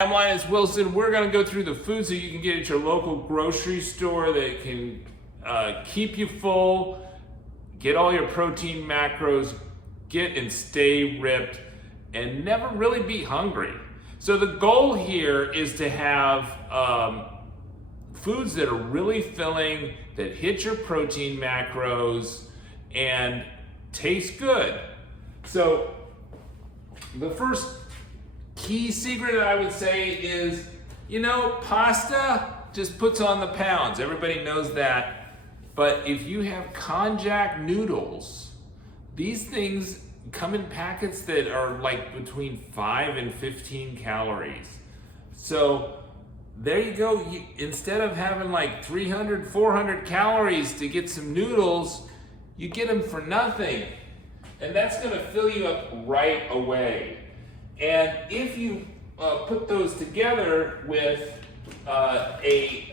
I'm Linus Wilson. We're going to go through the foods that you can get at your local grocery store that can keep you full, get all your protein macros, get and stay ripped, and never really be hungry. So the goal here is to have foods that are really filling, that hit your protein macros, and taste good. So the first key secret I would say is, pasta just puts on the pounds. Everybody knows that. But if you have konjac noodles, these things come in packets that are like between 5 and 15 calories. So there you go. Instead of having like 300, 400 calories to get some noodles, you get them for nothing. And that's going to fill you up right away. And if you put those together with a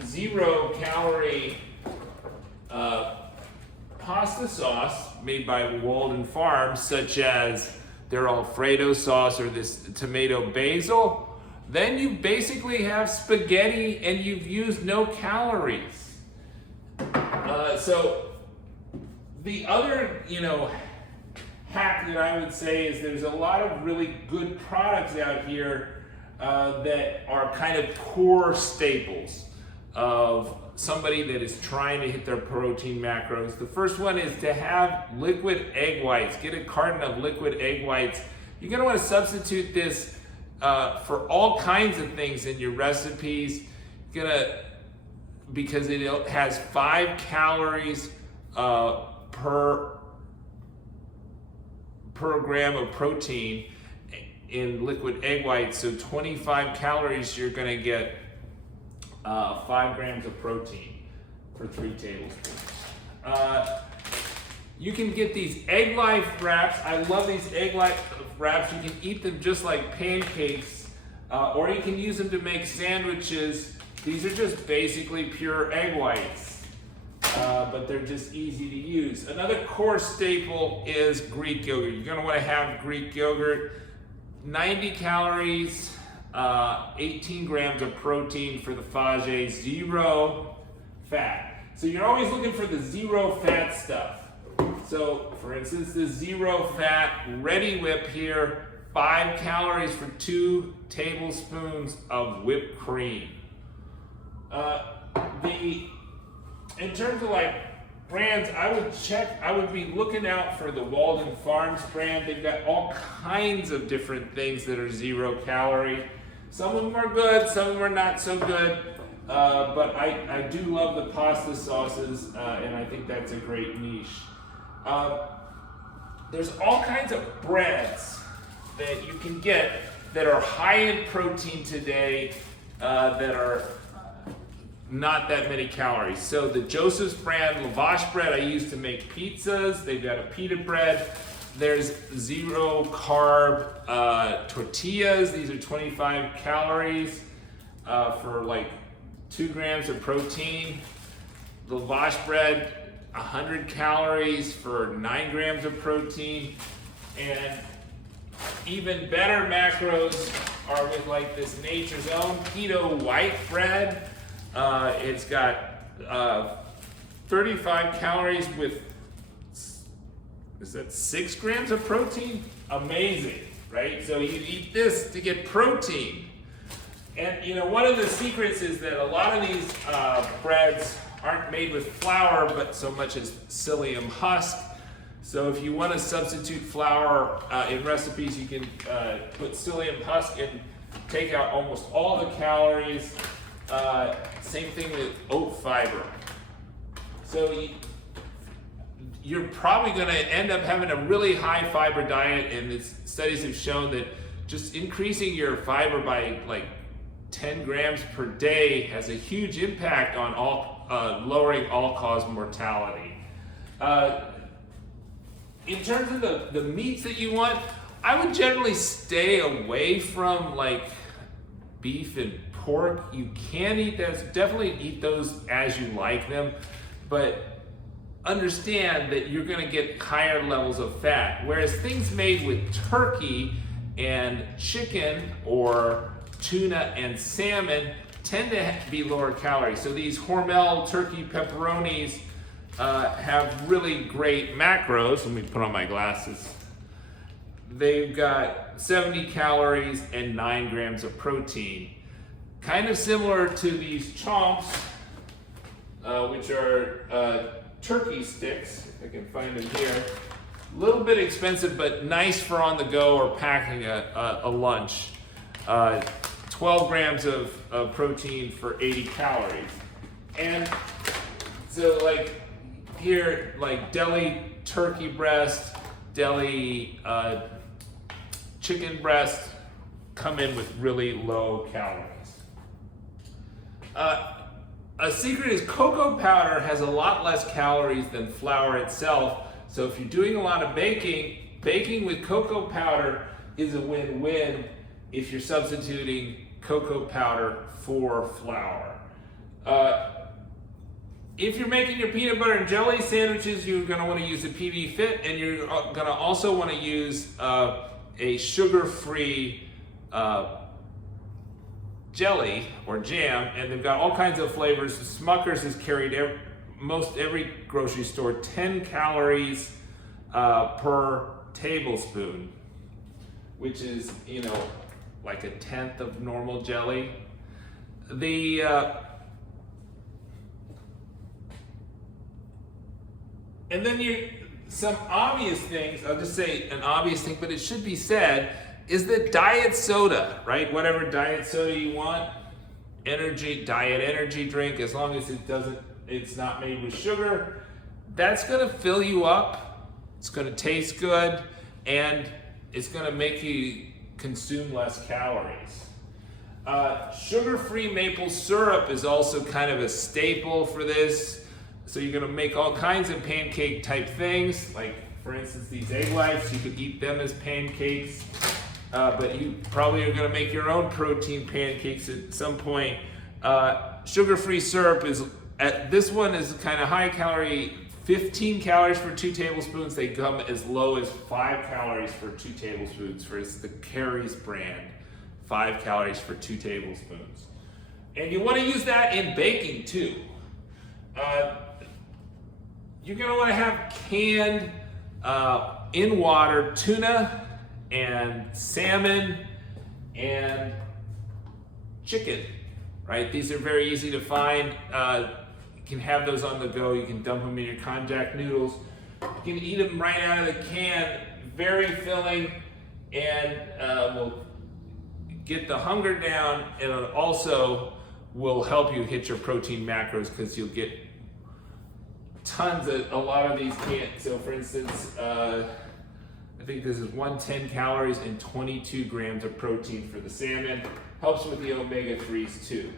0-calorie pasta sauce made by Walden Farms, such as their Alfredo sauce or this tomato basil, then you basically have spaghetti and you've used no calories. So the other, hack that I would say is there's a lot of really good products out here that are kind of core staples of somebody that is trying to hit their protein macros. The first one is to have liquid egg whites. Get a carton of liquid egg whites. You're going to want to substitute this for all kinds of things in your recipes. Because it has 5 calories per gram of protein in liquid egg whites. So 25 calories, you're going to get 5 grams of protein for 3 tablespoons. You can get these Egg Life wraps. I love these Egg Life wraps. You can eat them just like pancakes, or you can use them to make sandwiches. These are just basically pure egg whites. But they're just easy to use. Another core staple is Greek yogurt. You're going to want to have Greek yogurt. 90 calories, 18 grams of protein for the Fage, 0 fat. So you're always looking for the 0 fat stuff. So for instance, the 0 fat Ready Whip here, 5 calories for 2 tablespoons of whipped cream. In terms of like brands, I would be looking out for the Walden Farms brand. They've got all kinds of different things that are 0 calorie. Some of them are good, some of them are not so good. But I do love the pasta sauces, and I think that's a great niche. There's all kinds of breads that you can get that are high in protein today, that are not that many calories. So the Joseph's brand lavash bread I use to make pizzas. They've got a pita bread. There's 0 carb tortillas. These are 25 calories for like 2 grams of protein. Lavash bread, 100 calories for 9 grams of protein. And even better macros are with like this Nature's Own keto white bread. It's got 35 calories with, is that 6 grams of protein? Amazing, right? So you eat this to get protein. And one of the secrets is that a lot of these breads aren't made with flour, but so much as psyllium husk. So if you want to substitute flour in recipes, you can put psyllium husk and take out almost all the calories. Same thing with oat fiber. So you're probably going to end up having a really high fiber diet, and studies have shown that just increasing your fiber by like 10 grams per day has a huge impact on lowering all-cause mortality. In terms of the meats that you want, I would generally stay away from like beef and pork. You can eat those, definitely eat those as you like them, but understand that you're going to get higher levels of fat. Whereas things made with turkey and chicken or tuna, and salmon tend to be lower calorie. So these Hormel turkey pepperonis have really great macros. Let me put on my glasses. They've got 70 calories and 9 grams of protein. Kind of similar to these chomps, which are turkey sticks. If I can find them here. A little bit expensive, but nice for on the go or packing a lunch. 12 grams of protein for 80 calories. And so like here, like deli turkey breast, deli chicken breast come in with really low calories. A secret is cocoa powder has a lot less calories than flour itself. So if you're doing a lot of baking with cocoa powder is a win-win if you're substituting cocoa powder for flour. If you're making your peanut butter and jelly sandwiches, you're going to want to use a PB Fit, and you're going to also want to use a sugar-free jelly or jam, and they've got all kinds of flavors. Smucker's has carried most every grocery store 10 calories per tablespoon, which is, you know, like a tenth of normal jelly. And then some obvious things, I'll just say an obvious thing, but it should be said, is that diet soda, right? Whatever diet soda you want, diet energy drink, as long as it's not made with sugar, that's gonna fill you up, it's gonna taste good, and it's gonna make you consume less calories. Sugar-free maple syrup is also kind of a staple for this. So you're gonna make all kinds of pancake type things, like for instance these egg whites, you could eat them as pancakes, but you probably are gonna make your own protein pancakes at some point. Sugar-free syrup this one is kind of high calorie, 15 calories for 2 tablespoons. They come as low as 5 calories for 2 tablespoons. For the Carrie's brand, 5 calories for 2 tablespoons. And you wanna use that in baking too. You're going to want to have canned in water tuna and salmon and chicken, right? These are very easy to find. You can have those on the go. You can dump them in your konjac noodles. You can eat them right out of the can. Very filling, and will get the hunger down, and it also will help you hit your protein macros because you'll get a lot of these can't. So for instance, I think this is 110 calories and 22 grams of protein for the salmon. Helps with the omega-3s too.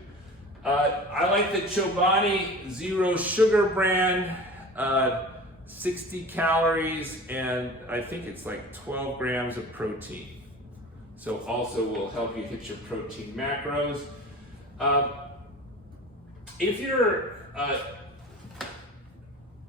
I like the Chobani Zero Sugar brand, 60 calories, and I think it's like 12 grams of protein. So also will help you hit your protein macros.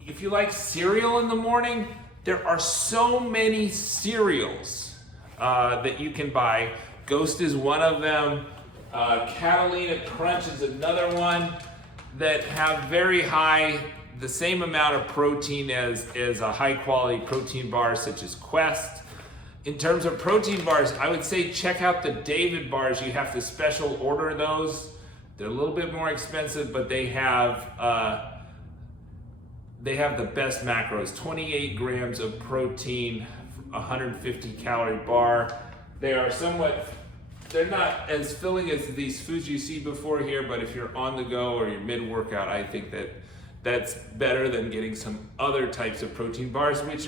If you like cereal in the morning, there are so many cereals that you can buy. Ghost is one of them. Catalina Crunch is another one that have very high, the same amount of protein as a high quality protein bar such as Quest. In terms of protein bars, I would say check out the David bars. You have to special order those. They're a little bit more expensive, but they have the best macros. 28 grams of protein, 150 calorie bar. They're not as filling as these foods you see before here, but if you're on the go or you're mid-workout, I think that's better than getting some other types of protein bars, which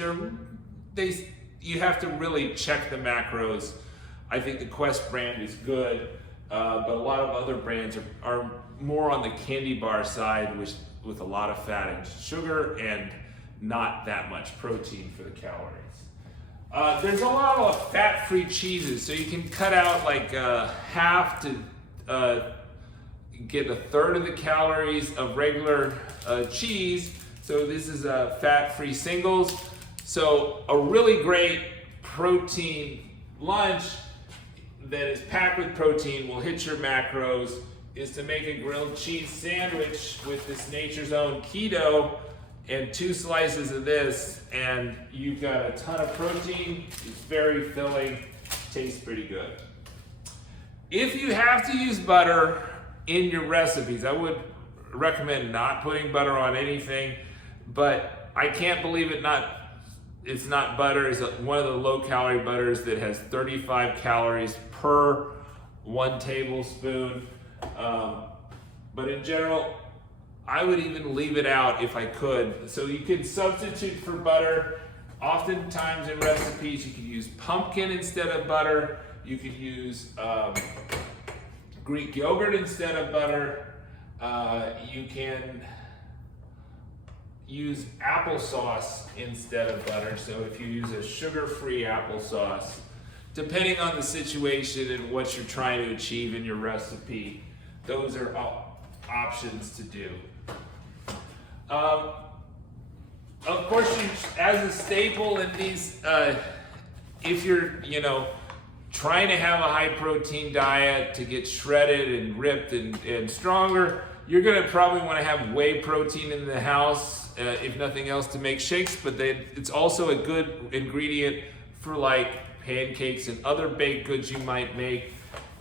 you have to really check the macros. I think the Quest brand is good, but a lot of other brands are more on the candy bar side, with a lot of fat and sugar and not that much protein for the calories. There's a lot of fat-free cheeses, so you can cut out like half to get a third of the calories of regular cheese. So this is fat-free singles. So a really great protein lunch that is packed with protein, will hit your macros, is to make a grilled cheese sandwich with this Nature's Own keto and 2 slices of this, and you've got a ton of protein. It's very filling, tastes pretty good. If you have to use butter in your recipes, I would recommend not putting butter on anything, but I can't believe it's not butter. It's one of the low-calorie butters that has 35 calories per 1 tablespoon. But in general, I would even leave it out if I could. So you can substitute for butter. Oftentimes in recipes, you can use pumpkin instead of butter. You could use Greek yogurt instead of butter. You can use applesauce instead of butter. So if you use a sugar-free applesauce, depending on the situation and what you're trying to achieve in your recipe, those are options to do. Of course, as a staple in these, if you're, trying to have a high protein diet to get shredded and ripped and stronger, you're gonna probably want to have whey protein in the house, if nothing else, to make shakes, but it's also a good ingredient for like pancakes and other baked goods you might make.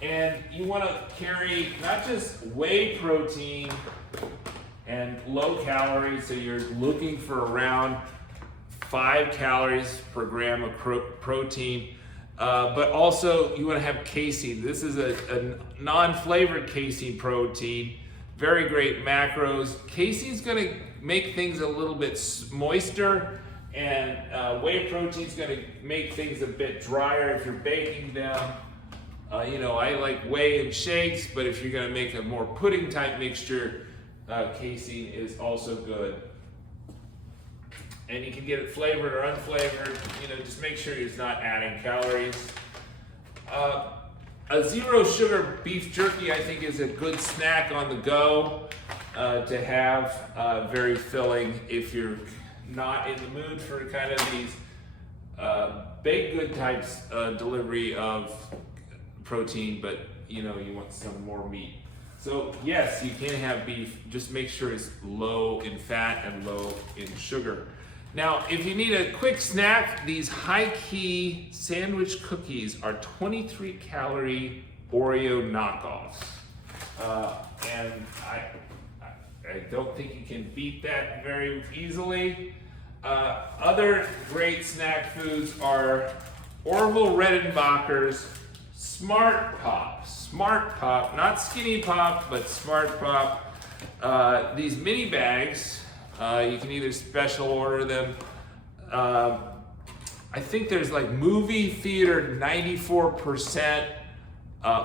And you want to carry not just whey protein and low calories, so you're looking for around 5 calories per gram of protein, but also you want to have casein. This is a non-flavored casein protein, very great macros. Casein is going to make things a little bit moister, and whey protein is going to make things a bit drier if you're baking them. I like whey in shakes, but if you're going to make a more pudding type mixture, casein is also good. And you can get it flavored or unflavored. Just make sure it's not adding calories. A zero sugar beef jerky, I think, is a good snack on the go to have. Very filling if you're not in the mood for kind of these baked good types delivery of protein, but you want some more meat. So yes, you can have beef, just make sure it's low in fat and low in sugar. Now, if you need a quick snack, these high-key sandwich cookies are 23 calorie Oreo knockoffs. And I don't think you can beat that very easily. Other great snack foods are Orville Redenbacher's Smart Pop, not Skinny Pop, but Smart Pop. These mini bags, you can either special order them. I think there's like movie theater 94%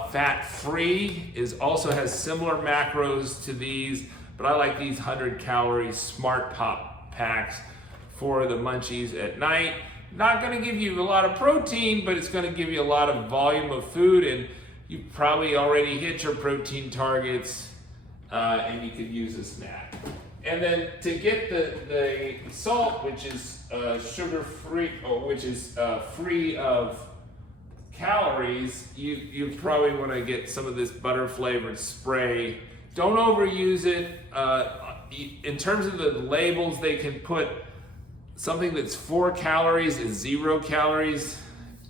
fat free also has similar macros to these, but I like these 100 calorie Smart Pop packs for the munchies at night. Not going to give you a lot of protein, but it's going to give you a lot of volume of food, and you probably already hit your protein targets, and you could use a snack. And then to get the salt, which is sugar-free, or which is free of calories, you probably want to get some of this butter-flavored spray. Don't overuse it. In terms of the labels, they can put something that's 4 calories is 0 calories,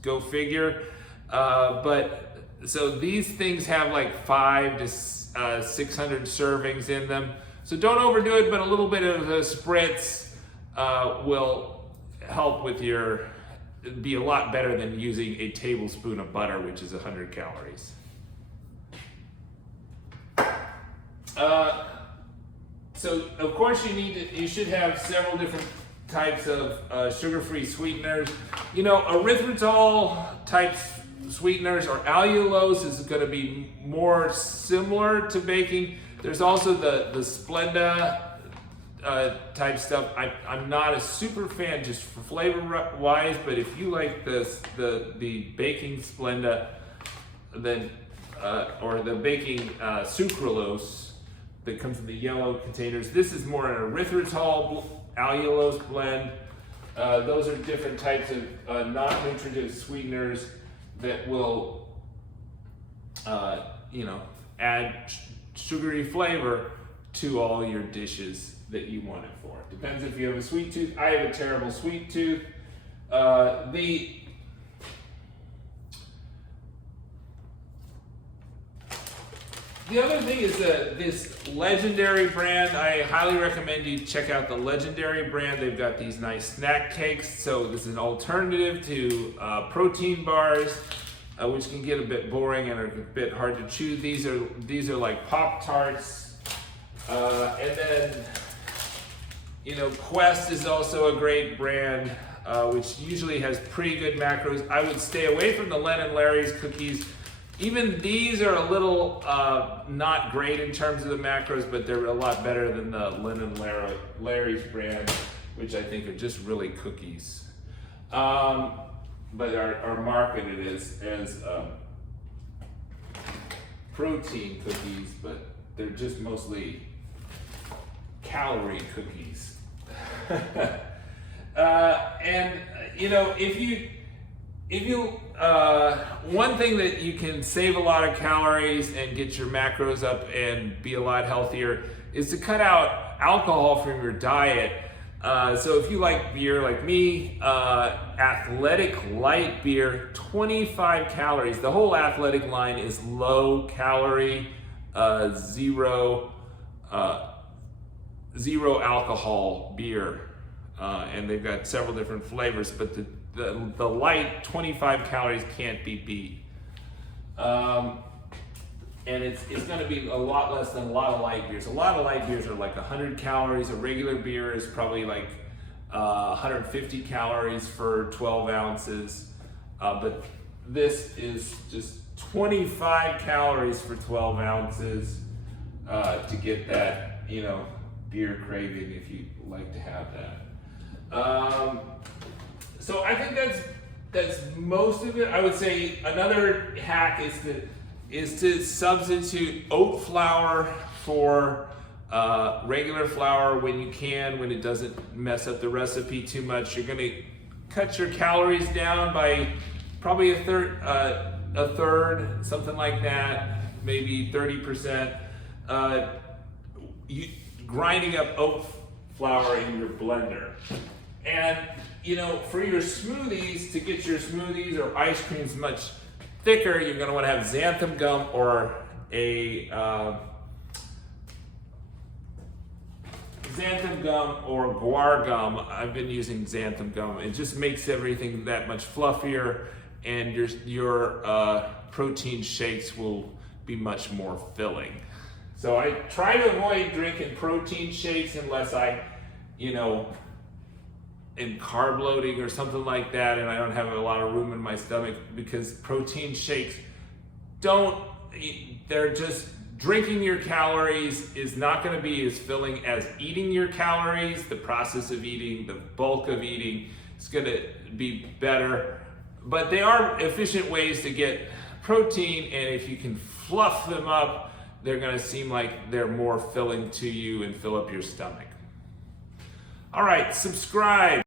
go figure. But so these things have like 500 to 600 servings in them. So don't overdo it, but a little bit of a spritz will help with be a lot better than using a tablespoon of butter, which is 100 calories. So of course you should have several different types of sugar-free sweeteners. Erythritol type sweeteners or allulose is going to be more similar to baking. There's also the Splenda type stuff. I'm not a super fan just for flavor wise, but if you like the baking Splenda, then or the baking sucralose that comes in the yellow containers, this is more an erythritol allulose blend. Those are different types of non-nutritive sweeteners that will add sugary flavor to all your dishes that you want it for. Depends if you have a sweet tooth. I have a terrible sweet tooth. The other thing is this Legendary brand. I highly recommend you check out the Legendary brand. They've got these nice snack cakes. So this is an alternative to protein bars, which can get a bit boring and are a bit hard to chew. These are like Pop-Tarts. And then, Quest is also a great brand, which usually has pretty good macros. I would stay away from the Len and Larry's cookies. Even these are a little not great in terms of the macros, but they're a lot better than the Len and Larry's brand, which I think are just really cookies. But are marketed as protein cookies, but they're just mostly calorie cookies. And if you one thing that you can save a lot of calories and get your macros up and be a lot healthier is to cut out alcohol from your diet. So if you like beer like me, Athletic Light beer, 25 calories. The whole Athletic line is low calorie, zero alcohol beer. And they've got several different flavors, but the light 25 calories can't be beat. And it's going to be a lot less than a lot of light beers. A lot of light beers are like 100 calories. A regular beer is probably like 150 calories for 12 ounces. But this is just 25 calories for 12 ounces to get that, beer craving if you like to have that. So I think that's most of it. I would say another hack is to substitute oat flour for regular flour when you can, when it doesn't mess up the recipe too much. You're going to cut your calories down by probably a third, something like that, maybe 30%. Grinding up oat flour in your blender. And for your smoothies, to get your smoothies or ice creams much thicker, you're going to want to have xanthan gum or guar gum. I've been using xanthan gum. It just makes everything that much fluffier, and your protein shakes will be much more filling. So I try to avoid drinking protein shakes unless I, am carb loading or something like that, and I don't have a lot of room in my stomach, because protein shakes they're just drinking your calories is not going to be as filling as eating your calories. The process of eating, the bulk of eating is going to be better, but they are efficient ways to get protein, and if you can fluff them up, they're going to seem like they're more filling to you and fill up your stomach. All right, subscribe.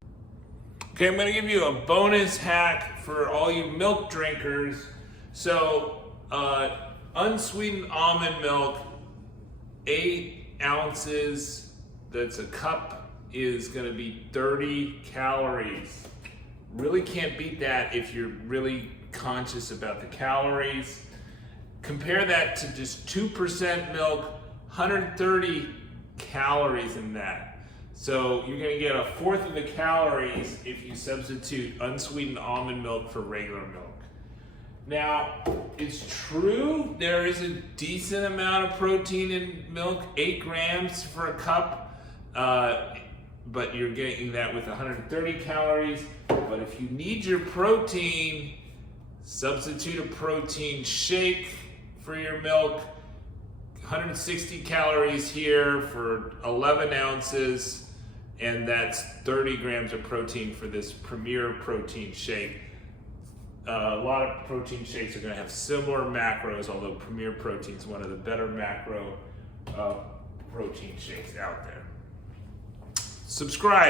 Okay, I'm going to give you a bonus hack for all you milk drinkers. So, unsweetened almond milk, 8 ounces, that's a cup, is going to be 30 calories. Really can't beat that if you're really conscious about the calories. Compare that to just 2% milk, 130 calories in that. So you're going to get a fourth of the calories if you substitute unsweetened almond milk for regular milk. Now, it's true there is a decent amount of protein in milk, 8 grams for a cup, but you're getting that with 130 calories. But if you need your protein, substitute a protein shake for your milk. 160 calories here for 11 ounces, and that's 30 grams of protein for this Premier protein shake. A lot of protein shakes are going to have similar macros, although Premier Protein is one of the better macro protein shakes out there. Subscribe.